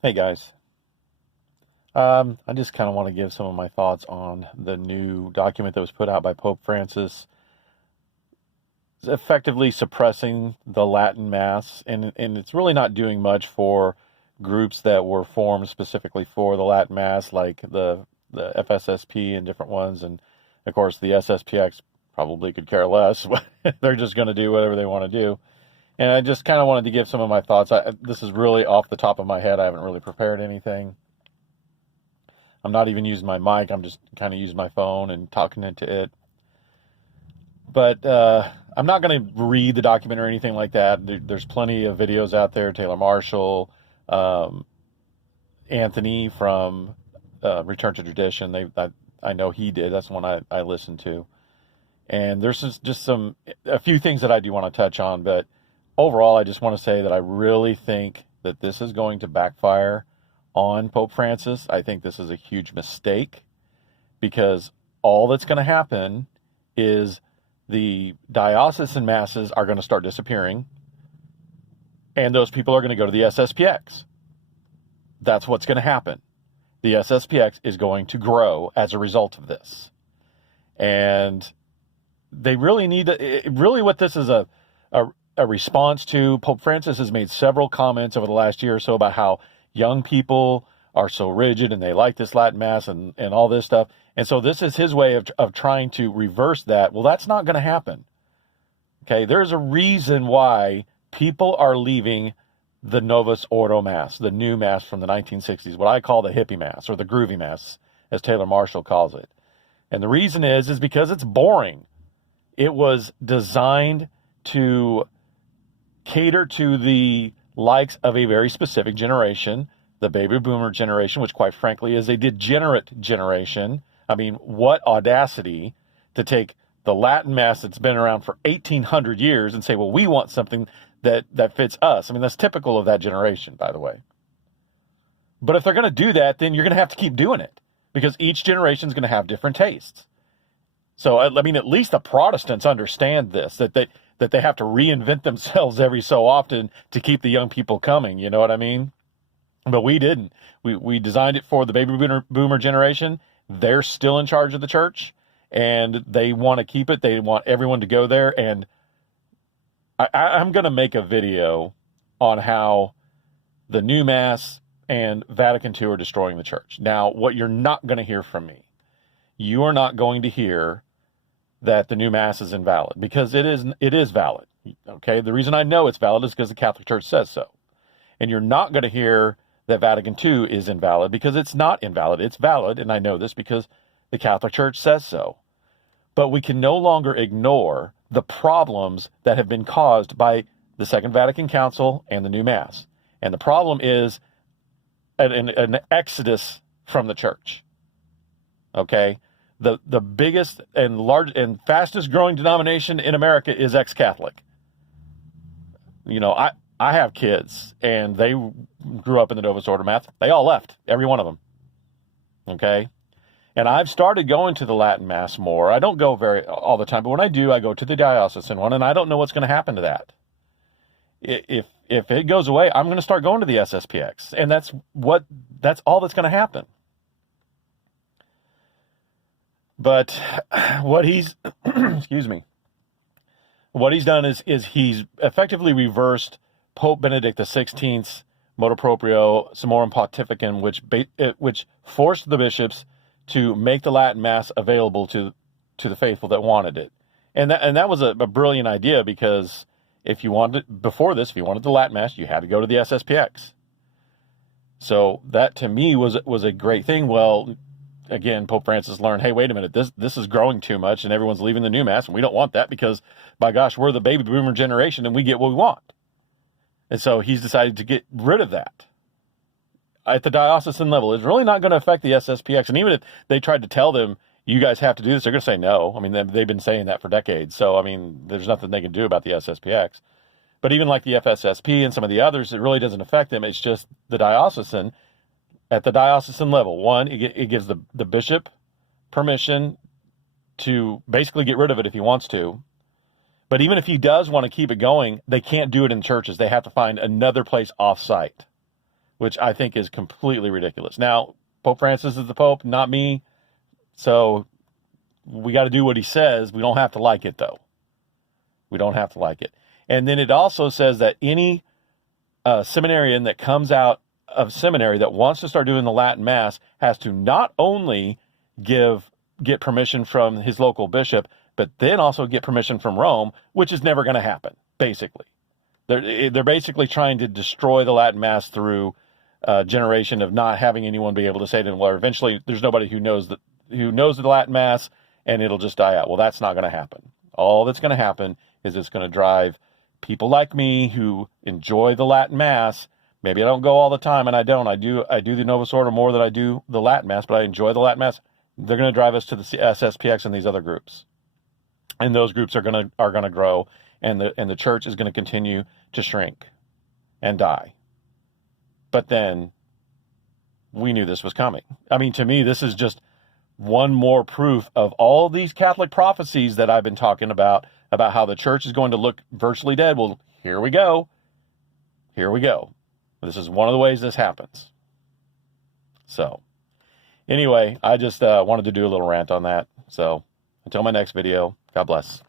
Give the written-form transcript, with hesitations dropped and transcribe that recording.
Hey guys. I just kind of want to give some of my thoughts on the new document that was put out by Pope Francis, effectively suppressing the Latin Mass, and it's really not doing much for groups that were formed specifically for the Latin Mass, like the FSSP and different ones, and of course the SSPX probably could care less. They're just going to do whatever they want to do. And I just kind of wanted to give some of my thoughts. This is really off the top of my head. I haven't really prepared anything. I'm not even using my mic. I'm just kind of using my phone and talking into it. But I'm not going to read the document or anything like that. There's plenty of videos out there. Taylor Marshall, Anthony from Return to Tradition. I know he did. That's the one I listened to. And there's just a few things that I do want to touch on. But overall, I just want to say that I really think that this is going to backfire on Pope Francis. I think this is a huge mistake because all that's going to happen is the diocesan masses are going to start disappearing, and those people are going to go to the SSPX. That's what's going to happen. The SSPX is going to grow as a result of this. And they really need to, really what this is a response to. Pope Francis has made several comments over the last year or so about how young people are so rigid and they like this Latin Mass and all this stuff. And so this is his way of trying to reverse that. Well, that's not going to happen. Okay, there's a reason why people are leaving the Novus Ordo Mass, the new Mass from the 1960s, what I call the hippie Mass or the groovy Mass, as Taylor Marshall calls it. And the reason is because it's boring. It was designed to cater to the likes of a very specific generation, the baby boomer generation, which quite frankly is a degenerate generation. I mean, what audacity to take the Latin Mass that's been around for 1,800 years and say, well, we want something that fits us. I mean, that's typical of that generation, by the way. But if they're going to do that, then you're going to have to keep doing it because each generation is going to have different tastes. So, I mean, at least the Protestants understand this, that they have to reinvent themselves every so often to keep the young people coming. You know what I mean? But we didn't. We designed it for the baby boomer generation. They're still in charge of the church, and they want to keep it. They want everyone to go there. And I'm going to make a video on how the new Mass and Vatican II are destroying the church. Now, what you're not going to hear from me, you are not going to hear that the new Mass is invalid, because it is valid. Okay, the reason I know it's valid is because the Catholic Church says so. And you're not going to hear that Vatican II is invalid, because it's not invalid. It's valid, and I know this because the Catholic Church says so. But we can no longer ignore the problems that have been caused by the Second Vatican Council and the new Mass. And the problem is an exodus from the church. Okay? The biggest and large and fastest growing denomination in America is ex-Catholic. You know, I have kids, and they grew up in the Novus Ordo Mass. They all left, every one of them. Okay? And I've started going to the Latin Mass more. I don't go all the time, but when I do, I go to the diocesan one, and I don't know what's going to happen to that. If it goes away, I'm going to start going to the SSPX, and that's all that's going to happen. But what he's what he's done is he's effectively reversed Pope Benedict XVI's motu proprio Summorum Pontificum, which forced the bishops to make the Latin Mass available to the faithful that wanted it. And that was a brilliant idea, because if you wanted the Latin Mass, you had to go to the SSPX. So that to me was a great thing. Well, again, Pope Francis learned, hey, wait a minute, this is growing too much and everyone's leaving the new Mass, and we don't want that because, by gosh, we're the baby boomer generation and we get what we want. And so he's decided to get rid of that. At the diocesan level, it's really not going to affect the SSPX. And even if they tried to tell them, you guys have to do this, they're going to say no. I mean, they've been saying that for decades. So, I mean, there's nothing they can do about the SSPX. But even like the FSSP and some of the others, it really doesn't affect them. It's just the diocesan. At the diocesan level, one, it gives the bishop permission to basically get rid of it if he wants to. But even if he does want to keep it going, they can't do it in churches. They have to find another place off-site. which I think is completely ridiculous. Now, Pope Francis is the Pope, not me, so we got to do what he says. We don't have to like it, though. We don't have to like it. And then it also says that any seminarian that comes out of seminary that wants to start doing the Latin Mass has to not only get permission from his local bishop, but then also get permission from Rome, which is never going to happen, basically. They're basically trying to destroy the Latin Mass through a generation of not having anyone be able to say to them, well, eventually there's nobody who knows the Latin Mass, and it'll just die out. Well, that's not going to happen. All that's going to happen is it's going to drive people like me who enjoy the Latin Mass. Maybe I don't go all the time, and I don't. I do the Novus Ordo more than I do the Latin Mass, but I enjoy the Latin Mass. They're going to drive us to the SSPX and these other groups, and those groups are going to grow, and the church is going to continue to shrink and die. But then we knew this was coming. I mean, to me, this is just one more proof of all these Catholic prophecies that I've been talking about how the church is going to look virtually dead. Well, here we go. Here we go. This is one of the ways this happens. So, anyway, I just wanted to do a little rant on that. So, until my next video, God bless.